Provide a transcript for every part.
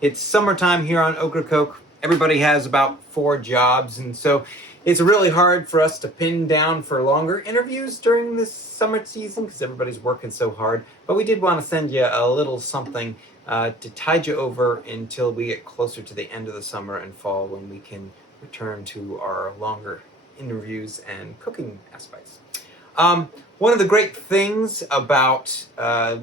It's summertime here on Ocracoke. Everybody has about 4 jobs, and so it's really hard for us to pin down for longer interviews during this summer season because everybody's working so hard. But we did want to send you a little something to tide you over until we get closer to the end of the summer and fall, when we can return to our longer interviews and cooking aspects. One of the great things about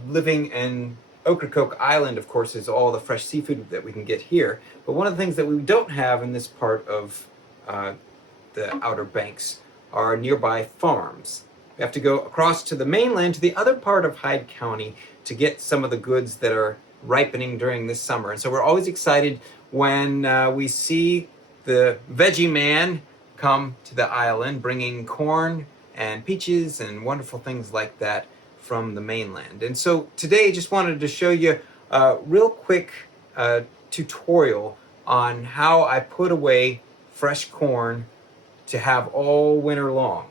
living in Ocracoke Island, of course, is all the fresh seafood that we can get here. But one of the things that we don't have in this part of the Outer Banks are nearby farms. We have to go across to the mainland, to the other part of Hyde County, to get some of the goods that are ripening during this summer. And so we're always excited when we see the veggie man come to the island bringing corn and peaches and wonderful things like that from the mainland. And so today I just wanted to show you a real quick tutorial on how I put away fresh corn to have all winter long.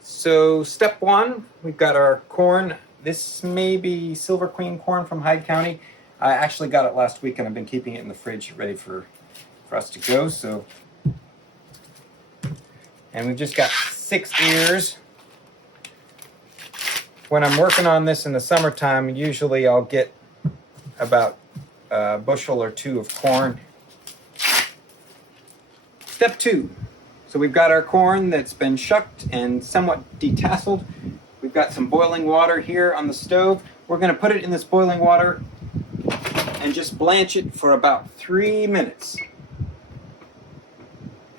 So step 1, we've got our corn. This may be Silver Queen corn from Hyde County. I actually got it last week and I've been keeping it in the fridge ready for us to go. So, and we've just got 6 ears. When I'm working on this in the summertime, usually I'll get about a bushel or 2 of corn. Step 2. So we've got our corn that's been shucked and somewhat detasseled. We've got some boiling water here on the stove. We're going to put it in this boiling water and just blanch it for about 3 minutes.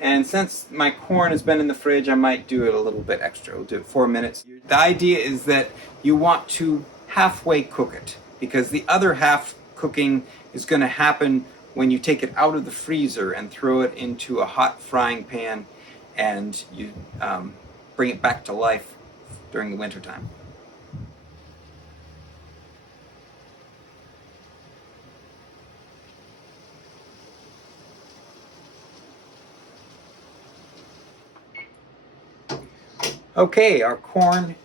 And since my corn has been in the fridge, I might do it a little bit extra. We'll do it 4 minutes. The idea is that you want to halfway cook it, because the other half cooking is going to happen when you take it out of the freezer and throw it into a hot frying pan and you bring it back to life during the winter time. Okay, our corn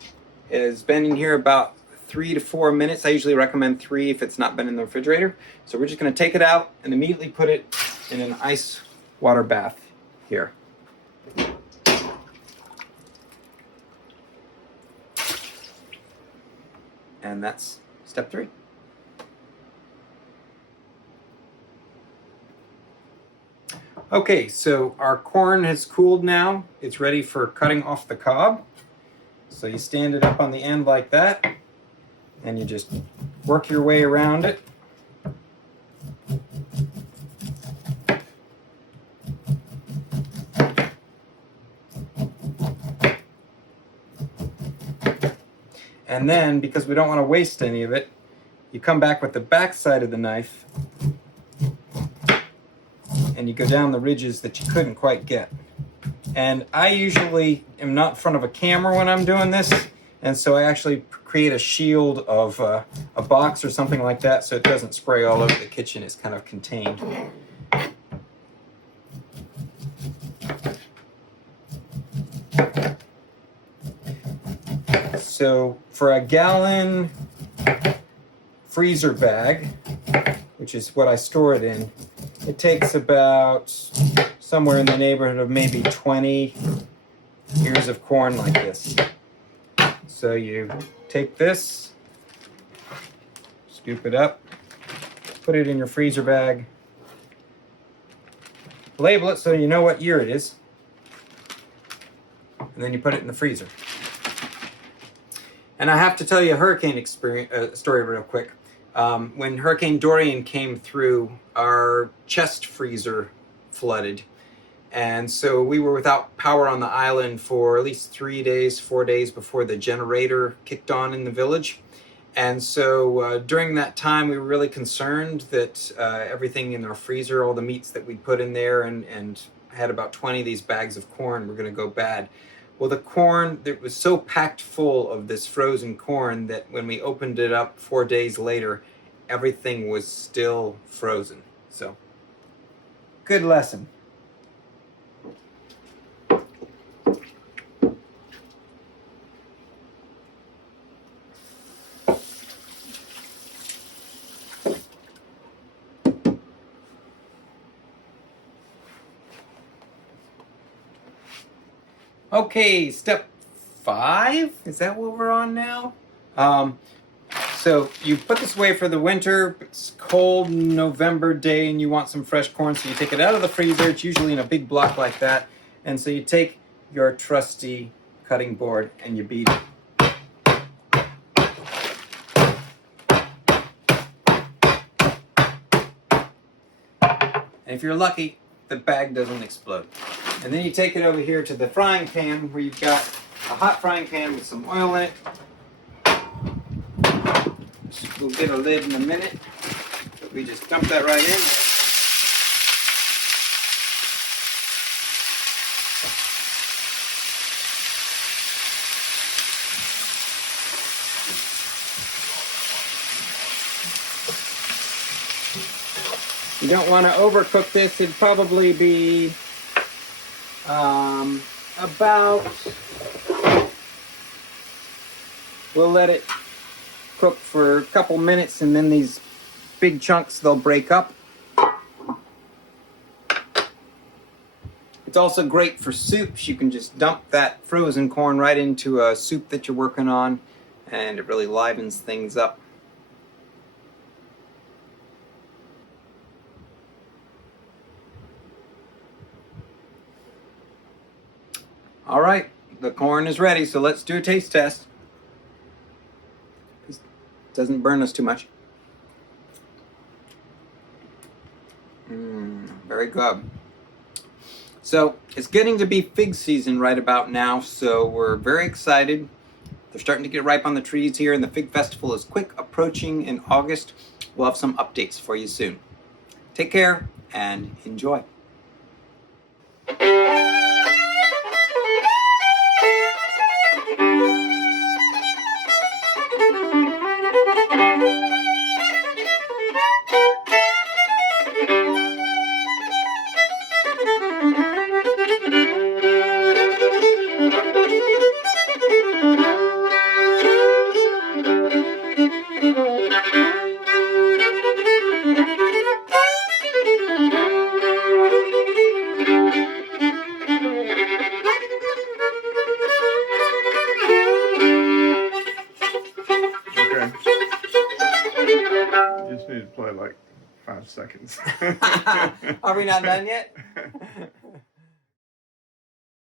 has been in here about 3 to 4 minutes. I usually recommend 3 if it's not been in the refrigerator. So we're just going to take it out and immediately put it in an ice water bath here. And that's step 3. Okay, so our corn has cooled now. It's ready for cutting off the cob. So you stand it up on the end like that, and you just work your way around it. And then, because we don't want to waste any of it, you come back with the back side of the knife and you go down the ridges that you couldn't quite get. And I usually am not in front of a camera when I'm doing this, and so I actually create a shield of a box or something like that so it doesn't spray all over the kitchen. It's kind of contained. So for a gallon freezer bag, which is what I store it in, it takes about somewhere in the neighborhood of maybe 20 ears of corn like this. So you take this, scoop it up, put it in your freezer bag, label it so you know what year it is, and then you put it in the freezer. And I have to tell you a hurricane story real quick. When Hurricane Dorian came through, our chest freezer flooded. And so we were without power on the island for at least 3 days, 4 days before the generator kicked on in the village. And so during that time, we were really concerned that everything in our freezer, all the meats that we put in there, and had about 20 of these bags of corn were going to go bad. Well, the corn, it was so packed full of this frozen corn that when we opened it up 4 days later, everything was still frozen. So, good lesson. Okay, step 5. Is that what we're on now? So you put this away for the winter. It's cold November day and you want some fresh corn, so you take it out of the freezer. It's usually in a big block like that. And so you take your trusty cutting board and you beat it. And if you're lucky, the bag doesn't explode. And then you take it over here to the frying pan where you've got a hot frying pan with some oil in it. We'll get a lid in a minute. But we just dump that right in. You don't want to overcook this. It'd probably be about, we'll let it cook for a couple minutes and then these big chunks, they'll break up. It's also great for soups. You can just dump that frozen corn right into a soup that you're working on and it really livens things up. All right, the corn is ready, so let's do a taste test. It doesn't burn us too much. Very good. So it's getting to be fig season right about now, so we're very excited. They're starting to get ripe on the trees here, and the Fig Festival is quick approaching in August. We'll have some updates for you soon. Take care and enjoy. Just need to play like 5 seconds. Are we not done yet?